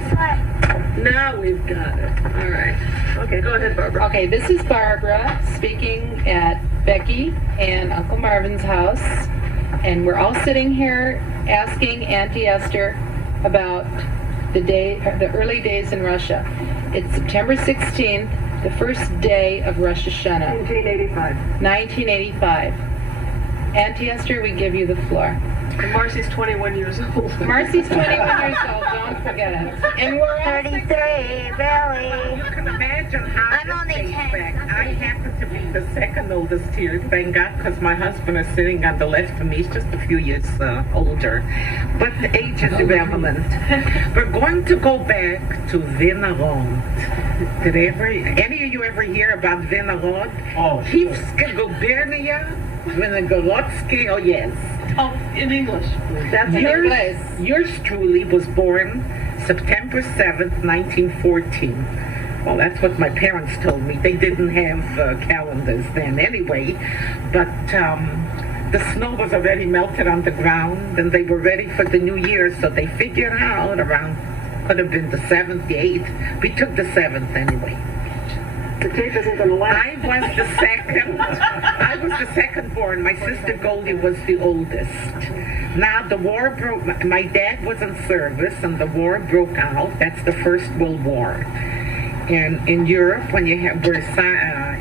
guess what? Now we've got it. All right. Okay, go ahead, Barbara. Okay, this is Barbara speaking at Becky and Uncle Marvin's house, and we're all sitting here asking Auntie Esther about the early days in Russia. It's September 16th, the first day of Rosh Hashanah. 1985. 1985. Auntie Esther, we give you the floor. And Marcy's 21 years old. Marcy's 21 years old, don't forget it. And we're 33, really. You can imagine how I'm only this dates 10. back. I happen to be the second oldest here, thank God, because my husband is sitting on the left of me. He's just a few years older. But the age is irrelevant. We're going to go back to Vinarod. Did any of you ever hear about Vinarod? Oh, Kivska Gubernia, Vinogorodsky, oh yes. Oh, in English. That's Yours truly was born September 7th, 1914. Well, that's what my parents told me. They didn't have calendars then anyway, but the snow was already melted on the ground and they were ready for the new year, so they figured out around, could have been the 7th, the 8th. We took the 7th anyway. The tape isn't going to last. I was the second born. My sister Goldie was the oldest. Now the war broke, my dad was in service and the war broke out. That's the First World War. And in Europe, when you were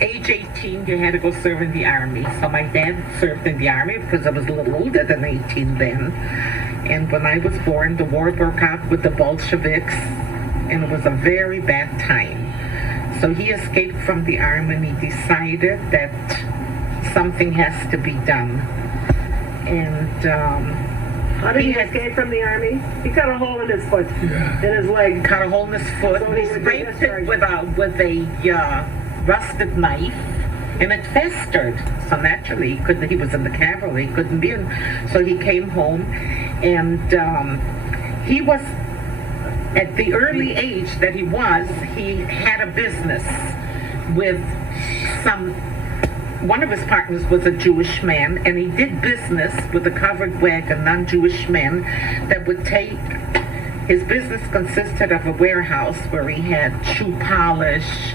age 18, you had to go serve in the army. So my dad served in the army because I was a little older than 18 then. And when I was born, the war broke out with the Bolsheviks, and it was a very bad time. So he escaped from the army and he decided that something has to be done. And how did he escape from the army? He cut a hole in his foot, in his leg. Cut a hole in his foot. So he scraped it with a rusted knife, and it festered. So naturally, he was in the cavalry, he couldn't be in. So he came home, and he was, at the early age that he had a business with one of his partners was a Jewish man, and he did business with a covered wagon, non-Jewish men, that would take, his business consisted of a warehouse where he had shoe polish,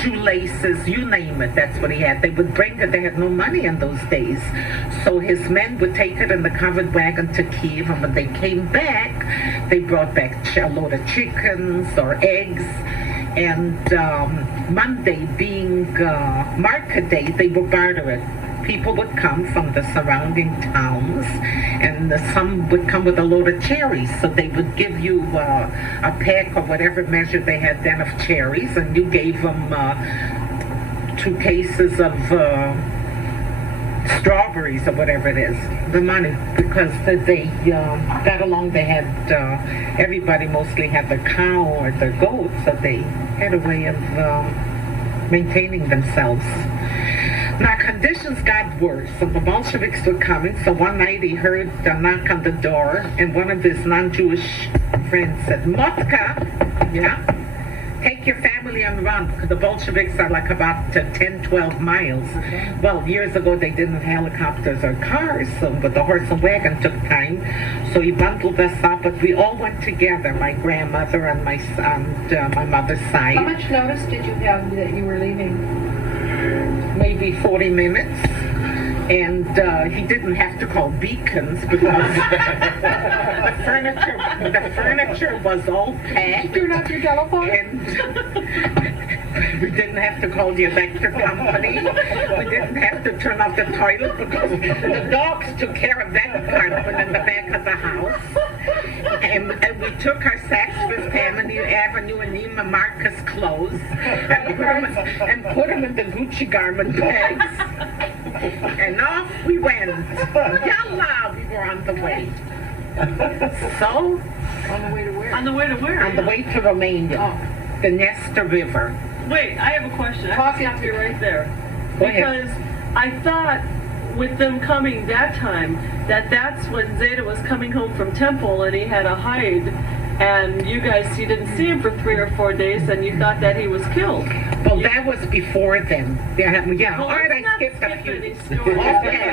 shoelaces, you name it, that's what he had. They would bring it, they had no money in those days. So his men would take it in the covered wagon to Kiev, and when they came back, they brought back a load of chickens or eggs. And Monday being market day, they would barter it. People would come from the surrounding towns, and some would come with a load of cherries. So they would give you a peck or whatever measure they had then of cherries, and you gave them 2 cases of strawberries or whatever it is, the money, because they got along. They had everybody mostly had their cow or their goat, so they had a way of maintaining themselves. Now conditions got worse, and the Bolsheviks were coming. So one night he heard a knock on the door, and one of his non-Jewish friends said, "Motka, yeah, take your family and run," because the Bolsheviks are like about 10, 12 miles. Well, years ago they didn't have helicopters or cars, so, but the horse and wagon took time. So he bundled us up, but we all went together, my grandmother and my mother's side. How much notice did you have that you were leaving? Maybe 40 minutes. And he didn't have to call beacons because the furniture was all packed. Turn off your telephone? And we didn't have to call the electric company. We didn't have to turn off the toilet because the dogs took care of that department in the back of the house. And we took our Saks Fifth Avenue and Neiman Marcus clothes and put them in the Gucci garment bags. And off we went. Yalla, we were on the way. So, On the way to where? on the way to Romania, the Nesta River. Wait, I have a question. I have to stop you right there. Go ahead. Because I thought with them coming that time, that's when Zayda was coming home from temple and he had a hide, and you didn't see him for 3 or 4 days, and you thought that he was killed. Well, that was before then. Yeah, Well, all right, let's I not skipped a skip few. any stories. Okay.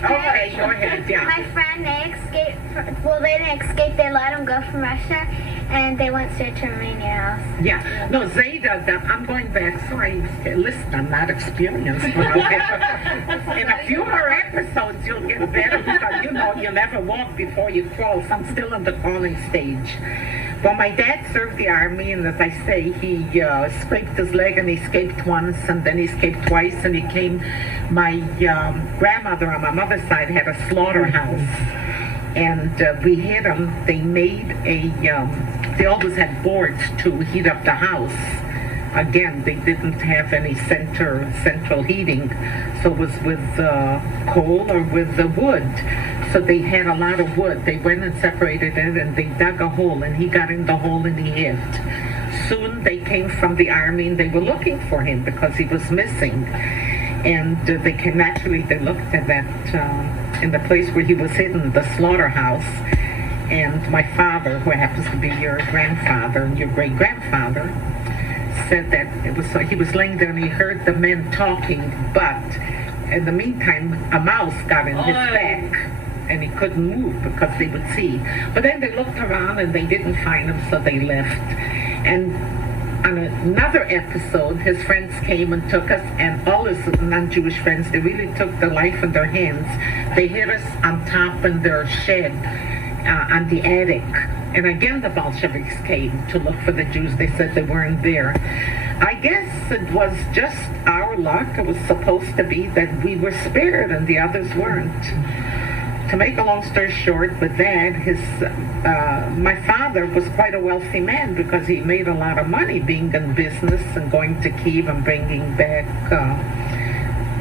My Okay, go ahead, yeah. My friend, they escaped. Well, they didn't escape. They let them go from Russia, and they went straight to Romania house. Yeah, no, Zayda, I'm going back. Sorry, listen, I'm not experienced. But in a few more episodes, you'll get better because, you never walk before you crawl. So I'm still in the crawling stage. Well, my dad served the army, and as I say, he scraped his leg and he escaped once, and then he escaped twice, and he came. My grandmother on my mother's side had a slaughterhouse, and we hid them. They made they always had boards to heat up the house. Again, they didn't have any central heating, so it was with coal or with the wood. So they had a lot of wood. They went and separated it, and they dug a hole, and he got in the hole and he hid. Soon they came from the army, and they were looking for him because he was missing. And they came, actually, they looked at that in the place where he was hidden, the slaughterhouse. And my father, who happens to be your grandfather and your great-grandfather, said that he was laying there and he heard the men talking, but in the meantime, a mouse got in his back. And he couldn't move because they would see. But then they looked around and they didn't find him, so they left. And on another episode, his friends came and took us, and all his non-Jewish friends, they really took their life in their hands. They hid us on top in their shed, on the attic. And again, the Bolsheviks came to look for the Jews. They said they weren't there. I guess it was just our luck. It was supposed to be that we were spared and the others weren't. To make a long story short, with that, my father was quite a wealthy man because he made a lot of money being in business and going to Kiev and bringing back,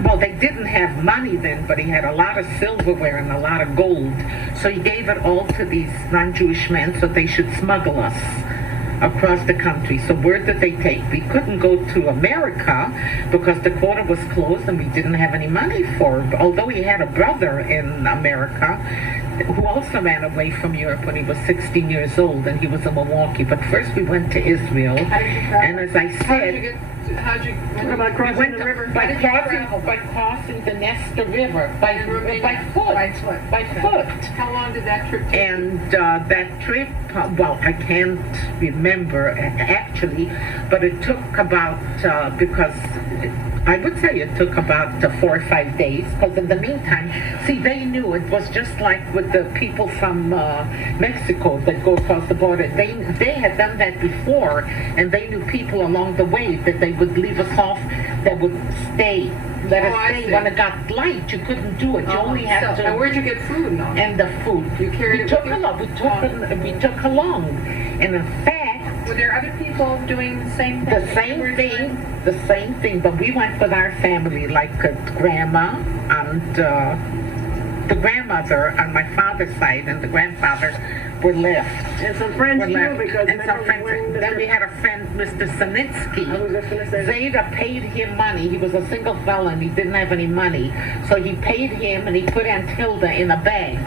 well, they didn't have money then, but he had a lot of silverware and a lot of gold. So he gave it all to these non-Jewish men so they should smuggle us across the country. So where did they take? We couldn't go to America because the quota was closed and we didn't have any money for it. Although he had a brother in America who also ran away from Europe when he was 16 years old, and he was in Milwaukee. But first we went to Israel, and as I said, Crossing the river? by crossing the Nesta River by foot. How long did that trip take? And that trip, well, I can't remember actually, but it took about, because I would say it took about 4 or 5 days, because in the meantime, see, they knew it was just like with the people from Mexico that go across the border. They had done that before, and they knew people along the way that they would leave us off, that would stay. Let us stay. When it got light, you couldn't do it. You only had to. And where'd you get food? And the food. You carried it with you? We took along. And in fact, were there other people doing the same thing? The same thing. But we went with our family, like grandma and the grandmother on my father's side, and the grandfather were left. And some friends too, because then we had a friend, Mr. Sinitsky. I was just going to say Zayda paid him money. He was a single fellow and he didn't have any money. So he paid him and he put Aunt Hilda in a bag.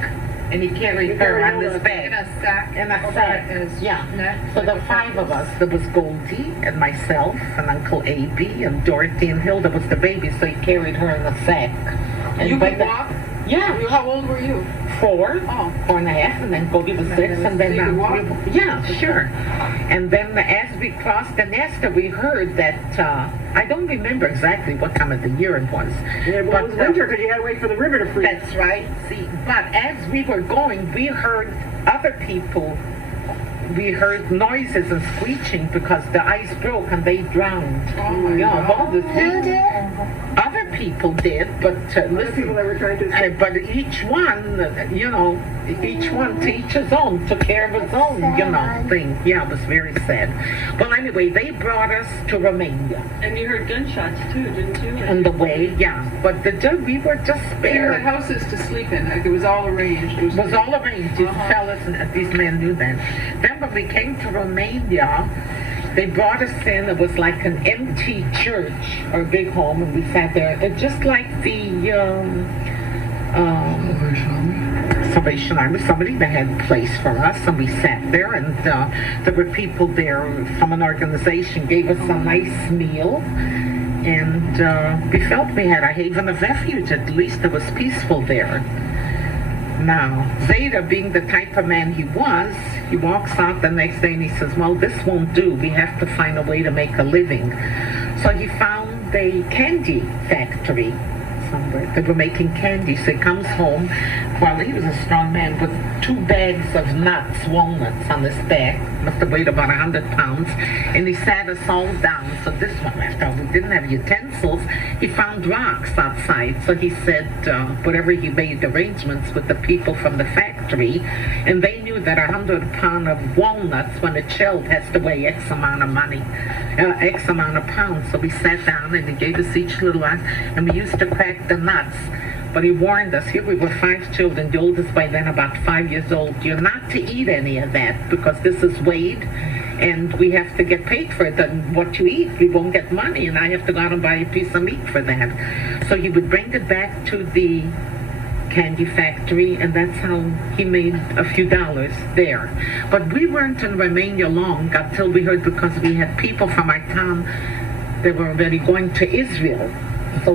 And he carried her on this bag. In a sack? In a sack, yeah. So the 5 of us, there was Goldie and myself and Uncle A.B. and Dorothy, and Hilda was the baby, so he carried her in a sack. And you could walk? Yeah. How old were you? 4, oh. 4 and a half, and then Goldie was 6, and then yeah, sure. And then as we crossed the Nesta, we heard that I don't remember exactly what time of the year it was. Yeah, but it was winter because you had to wait for the river to freeze. That's right. See, but as we were going, we heard other people. We heard noises and screeching because the ice broke and they drowned. Oh my God. Who did? Other people did, but Other people that were trying to but each one, each one to each his own, took care of his own, thing. Yeah, it was very sad. Well, anyway, they brought us to Romania. And you heard gunshots too, didn't you? On the way, yeah. But we were just There were spared. houses to sleep in. Like it was all arranged. It was all arranged. These fellas and these men knew that. Then when we came to Romania, they brought us in. It was like an empty church or a big home, and we sat there. It's just like the Salvation Army, somebody that had a place for us, and we sat there, and there were people there from an organization gave us a nice meal, and we felt we had a haven of refuge. At least it was peaceful there. Now, Zayda, being the type of man he was, he walks out the next day and he says, well, this won't do. We have to find a way to make a living. So he found a candy factory somewhere. They were making candy. So he comes home. Well, he was a strong man with 2 bags of nuts, walnuts on his back. Must have weighed about 100 pounds. And he sat us all down. So this one, after we didn't have utensils, he found rocks outside. So he said, whatever, he made arrangements with the people from the factory. And they knew that 100 pounds of walnuts, when it's shelled, has to weigh X amount of money, X amount of pounds. So we sat down and he gave us each little rock. And we used to crack the nuts. But he warned us, here we were 5 children, the oldest by then about 5 years old, you're not to eat any of that because this is weighed and we have to get paid for it. And what you eat, we won't get money, and I have to go out and buy a piece of meat for that. So he would bring it back to the candy factory, and that's how he made a few dollars there. But we weren't in Romania long until we heard, because we had people from our town that were already going to Israel. So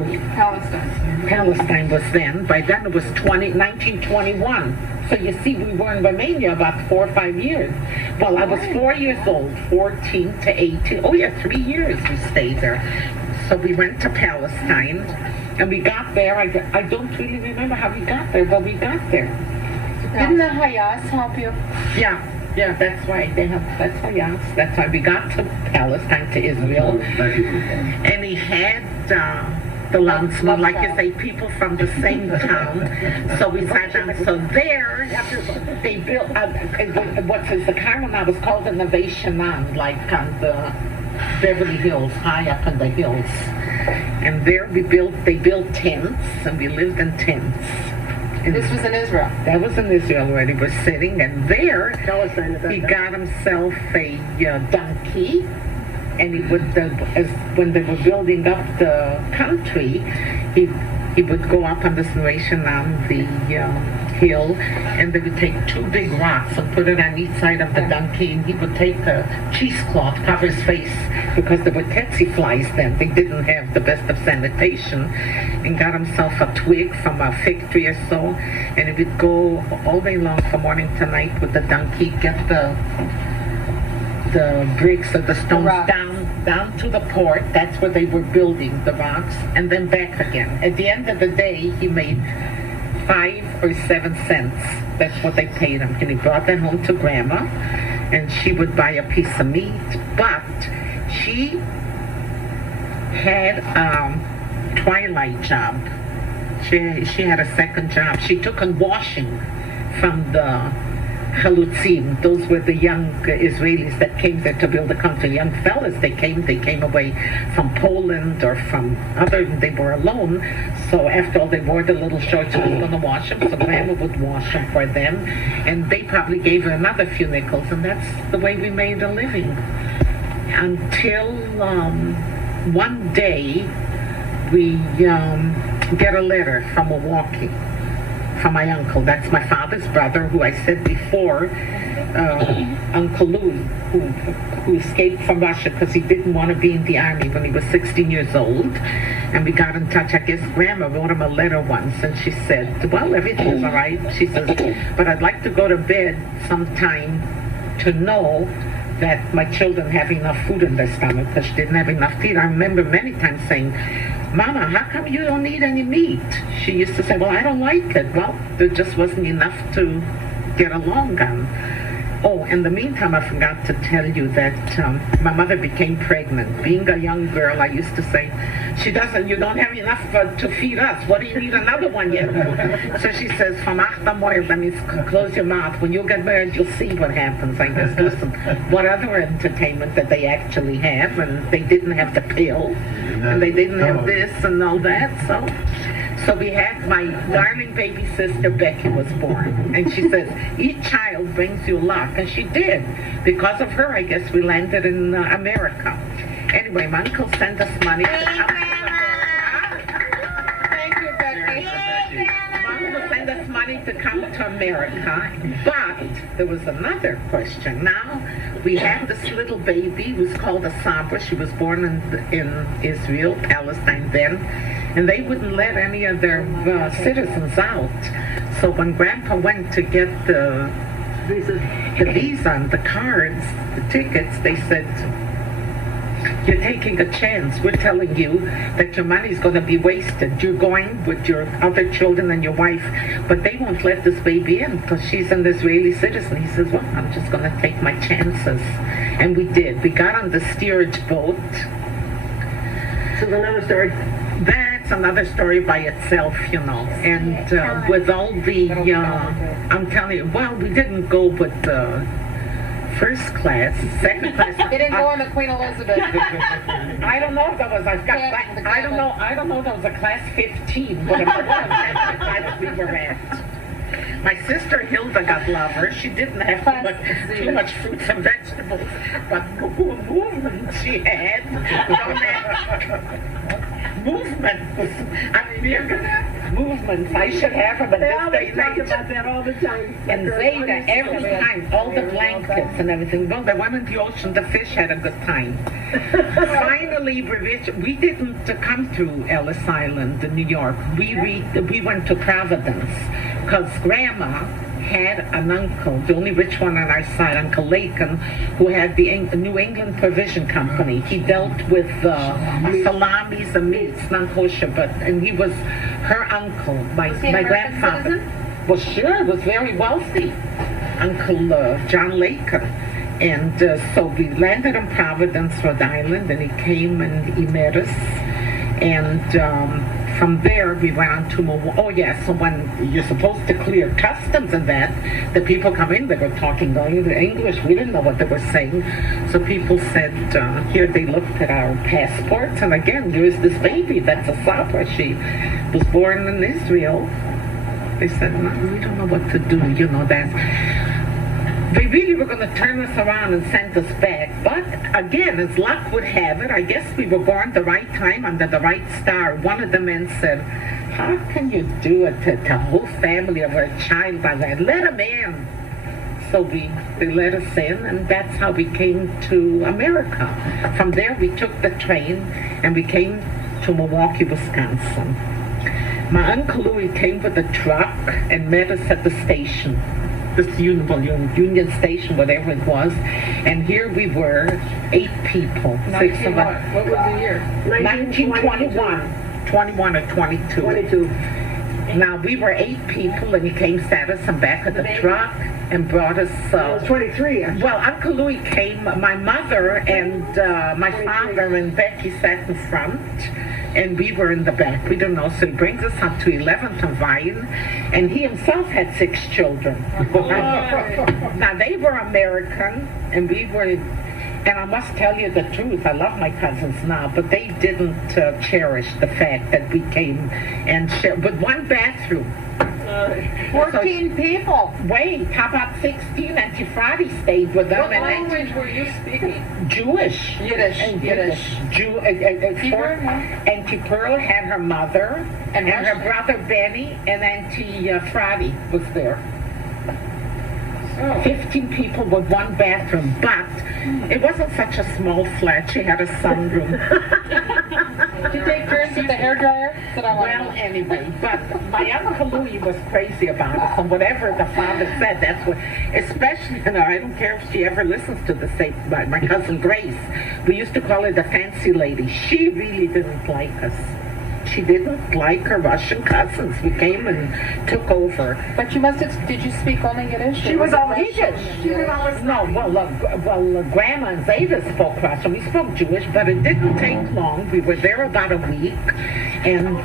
Palestine was then. By then it was 1921. So you see, we were in Romania about 4 or 5 years. Well, I was 4 years old, 14 to 18. Oh yeah, 3 years we stayed there. So we went to Palestine, and we got there. I don't really remember how we got there, but we got there. Didn't the Hayas help you? Yeah, that's right. That's Hayas. That's why we got to Palestine, to Israel. And he had the landsman, like you say, people from the same town. So we sat down. So there, they built, what is the car now was called Innovation On, like on the Beverly Hills, high up in the hills. And there they built tents, and we lived in tents. This was in Israel. That was in Israel where he was sitting, and there he got himself a donkey, and he would, when they were building up the country, he would go up on this narration on the hill, and they would take 2 big rocks and put it on each side of the donkey, and he would take a cheesecloth, cover his face, because there were tsetse flies then. They didn't have the best of sanitation, and got himself a twig from a fig tree or so, and he would go all day long from morning to night with the donkey, get the bricks or the stones down to the port. That's where they were building the rocks, and then back again. At the end of the day, he made 5 or 7 cents. That's what they paid him. And he brought that home to Grandma, and she would buy a piece of meat. But she had a twilight job. She had a second job. She took on washing from the Chalutzim. Those were the young Israelis that came there to build the country. Young fellas, they came away from Poland or from they were alone. So after all, they wore the little shorts, she was going to wash them. So Grandma would wash them for them. And they probably gave her another few nickels. And that's the way we made a living. Until one day, we get a letter from Milwaukee, from my uncle. That's my father's brother, who I said before, Uncle Louis, who escaped from Russia because he didn't want to be in the army when he was 16 years old. And we got in touch. I guess Grandma wrote him a letter once, and she said, well, everything's all right. She says, but I'd like to go to bed sometime to know that my children have enough food in their stomach, because she didn't have enough to eat. I remember many times saying, Mama, how come you don't eat any meat? She used to say, well, I don't like it. Well, there just wasn't enough to get along on. Oh, in the meantime, I forgot to tell you that my mother became pregnant. Being a young girl, I used to say, you don't have enough to feed us. What do you need another one yet? So she says, that means close your mouth. When you get married, you'll see what happens. I guess, listen, what other entertainment that they actually have, and they didn't have the pill, and they didn't have this and all that, So we had my darling baby sister, Becky, was born. And she says, each child brings you luck. And she did. Because of her, I guess we landed in America. Anyway, my uncle sent us money to come to America. Thank you, Becky. My uncle sent us money money to come to America, but there was another question. Now, we had this little baby who's called a Sabra. She was born in Israel, Palestine then, and they wouldn't let any of their citizens out. So when Grandpa went to get the visa and the cards, the tickets, they said, you're taking a chance. We're telling you that your money's going to be wasted. You're going with your other children and your wife, but they won't let this baby in because she's an Israeli citizen. He says, well, I'm just going to take my chances. And we did. We got on the steerage boat. So another story. That's another story by itself, you know. And with all the, I'm telling you, well, we didn't go with first class, second class. They didn't go on the Queen Elizabeth. I don't know if that was, I don't know if that was a class 15, but it was, that's the class we were at. My sister Hilda got lover. She didn't have too much fruits and vegetables, but the movement she had, movements. I mean, movements. I should have them, but They always talk about that all the time. and Zayda, every time, all the blankets and everything. Well, they went in the ocean, the fish had a good time. Finally, we didn't come to Ellis Island in New York. We went to Providence, because Grandma had an uncle, the only rich one on our side, Uncle Lakin, who had the New England Provision Company. He dealt with salamis and meats, non-kosher, and he was her uncle, my grandfather. Well, sure, was very wealthy, Uncle John Lakin. And so we landed in Providence, Rhode Island, and he came and he met us. And from there, we went on to Milwaukee. Oh, yeah, so when you're supposed to clear customs and that, the people come in, they were talking English. We didn't know what they were saying. So people said, here they looked at our passports, and again, there's this baby that's a Sabra. She was born in Israel. They said, no, we don't know what to do, you know, that. They really were going to turn us around and send us back. But again, as luck would have it, I guess we were born the right time under the right star. One of the men said, how can you do it to the whole family of a child like that? Let them in. So they let us in, and that's how we came to America. From there, we took the train, and we came to Milwaukee, Wisconsin. My Uncle Louis came with a truck and met us at the station. This Union Station, whatever it was, and here we were, 8 people, 6 of us. What was the year? 1921, 21 or 22. 22. Now we were 8 people, and he came, sat us in back of the truck, and brought us. I was 23. Actually. Well, Uncle Louis came. My mother and my father and Becky sat in front. And we were in the back. We don't know. So he brings us up to 11th and Vine, and he himself had 6 children. Now they were American, and we were. And I must tell you the truth. I love my cousins now, but they didn't cherish the fact that we came and shared with one bathroom. 14 people. Wait, how about 16? Auntie Friday stayed with them. What language were you speaking? Jewish. Yiddish. Auntie Pearl had her mother, and her brother Benny, and Auntie Friday was there. 15 people with one bathroom, but it wasn't such a small flat. She had a sunroom. Did you take turns with the hairdryer? Well, anyway, but my Uncle Louis was crazy about it, so whatever the father said, that's what, especially, you know, I don't care if she ever listens to the same, my cousin Grace, we used to call her the fancy lady. She really didn't like us. She didn't like her Russian cousins. We came and took over. But you must have, did you speak only Yiddish? She was always Yiddish. No, Grandma and Zayda spoke Russian. We spoke Jewish, but it didn't take long. We were there about a week, and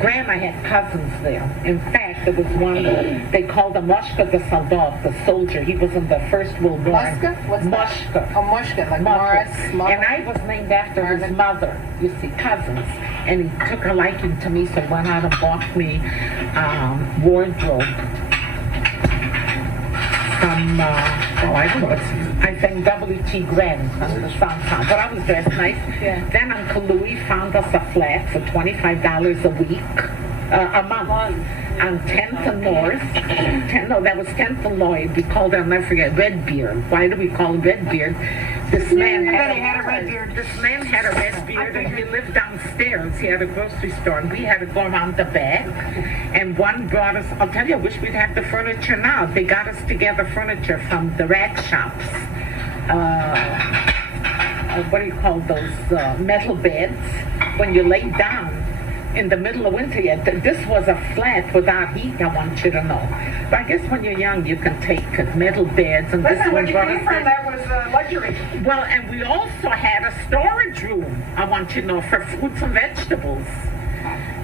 Grandma had cousins there. In fact, there was one, they called him Moshka the Soldat, the soldier. He was in the First World War. Mushka? What's Moshka. that? Oh, Mushka, like Morris. And I was named after his mother, you see, cousins. And he took a liking to me, so he went out and bought me wardrobe from, I don't know, I think W.T. Graham on the Soundtown. But I was dressed nice. Yeah. Then Uncle Louis found us a flat for $25 a week. a month on 10th and North. That was 10th and Lloyd. We called it, I'll never forget, Redbeard. Why do we call it Redbeard? This man had a red beard. This man had a red beard, and he lived downstairs. He had a grocery store, and we had to go around the back. And one brought us, I'll tell you, I wish we'd have the furniture now. They got us together furniture from the rack shops. What do you call those metal beds? When you lay down in the middle of winter, this was a flat without heat, I want you to know. But I guess when you're young, you can take metal beds. And Listen, this when one you brought came us from, that was luxury. well, and we also had a storage room, I want you to know, for fruits and vegetables.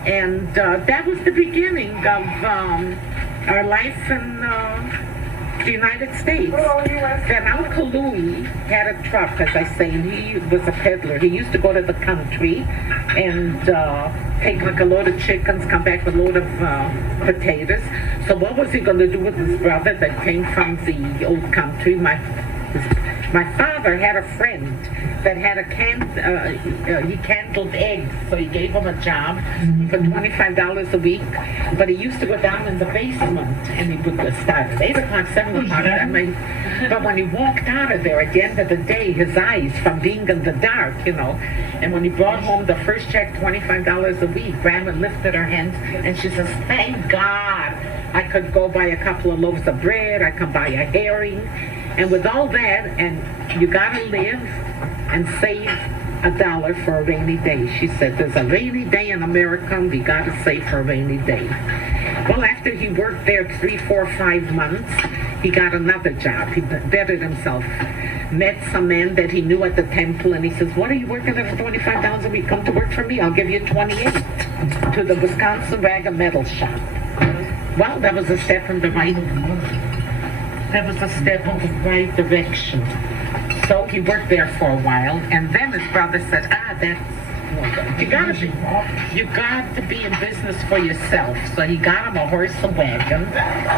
And that was the beginning of our life in the United States. Then Uncle Louie had a truck, as I say, and he was a peddler. He used to go to the country and take like a load of chickens, come back with a load of potatoes. So what was he going to do with his brother that came from the old country? My father had a friend that had he candled eggs, so he gave him a job for $25 a week. But he used to go down in the basement, and he would start at 8 o'clock, 7 o'clock. But when he walked out of there at the end of the day, his eyes from being in the dark, and when he brought home the first check, $25 a week, Grandma lifted her hands, and she says, "Thank God I could go buy a couple of loaves of bread, I could buy a herring." And with all that, and you gotta live and save $1 for a rainy day. She said, there's a rainy day in America, we gotta save for a rainy day. Well, after he worked there 3, 4, 5 months, he got another job. He bettered himself. Met some man that he knew at the temple, and he says, what are you working at for $25 a week? Come to work for me, I'll give you 28 to the Wisconsin Rag and Metal Shop. Well, that was a step in the right direction. So he worked there for a while, and then his brother said, you got to be in business for yourself. So he got him a horse and wagon.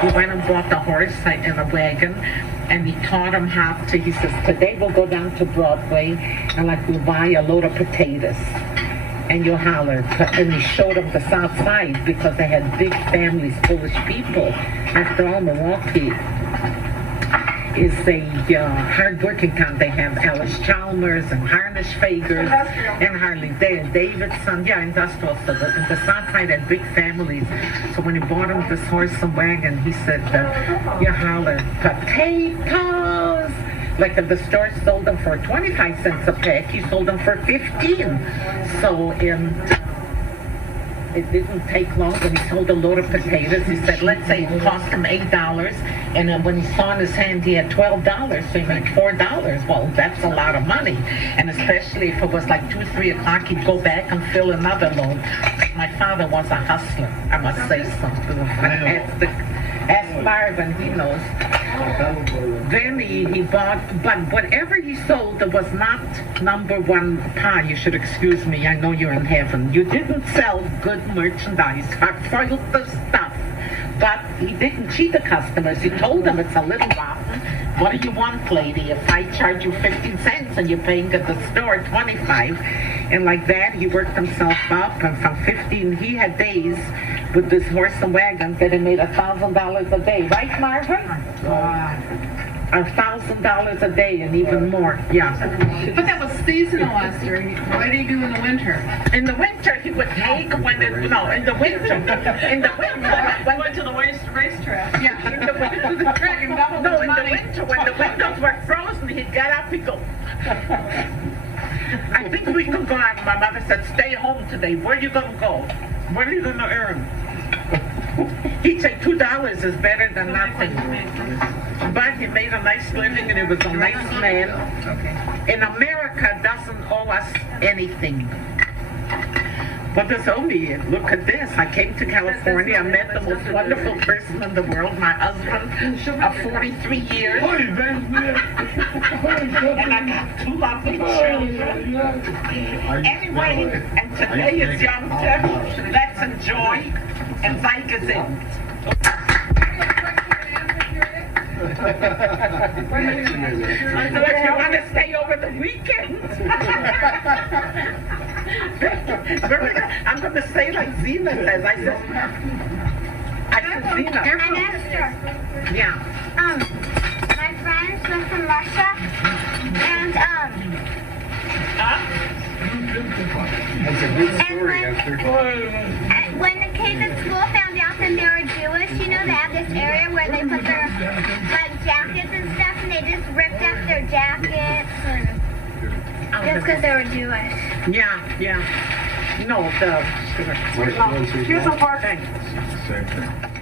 He went and bought the horse and a wagon, and he taught him how to, he says, today we'll go down to Broadway, and we'll buy a load of potatoes. And you holler, and he showed them the South Side because they had big families, Polish people. After all, Milwaukee is a hard-working town. They have Alice Chalmers and Harnish Fagers and Harley Davidson. Yeah, industrial. So the South Side had big families. So when he bought him this horse and wagon, he said, you holler, potatoes! Like if the store sold them for 25 cents a peck, he sold them for 15. So it didn't take long when he sold a load of potatoes. He said, let's say it cost him $8, and then when he saw in his hand he had $12, so he made $4. Well, that's a lot of money, and especially if it was like 2, 3 o'clock, he'd go back and fill another load. My father was a hustler, I must say so. Ask Marvin, he knows. Then he bought, but whatever he sold, it was not number one pie. You should excuse me, I know you're in heaven. You didn't sell good merchandise, filthy stuff. But he didn't cheat the customers. He told them it's a little rotten. What do you want, lady? If I charge you 15 cents and you're paying at the store 25, and like that, he worked himself up, and from 15, he had days with this horse and wagon that he made $1,000 a day. Right, Marvin? $1,000 a day and even more. Yeah. But that was seasonal, Esther. What do you do in the winter? In the winter, he would take in the winter, went to the racetrack. Yeah, in the winter, no, in the winter, when the windows were frozen, he'd get up and go. I think we can go out. My mother said, stay home today. Where are you going to go? What are you going to earn? He'd say $2 is better than nothing. But he made a nice living, and he was a nice man. And America doesn't owe us anything. But there's only, look at this. I came to California, I met the most wonderful person in the world, my husband of 43 years. And I got 2 lovely children. Anyway, and today is Yom Tov. Let's enjoy, and Zayda. Unless you want to stay over the weekend. I'm going to say like Zena says. I said Zena. I'm Esther. Yeah. My friends were from Marsha, and That's a good story, and Esther. when the kids at school found out that they were Jewish, you know, they have this area where they put their like jackets and stuff, and they just ripped off their jackets, and just because they were Jewish. Yeah. No, the sugar. Marcy, Here's a part. Same thing.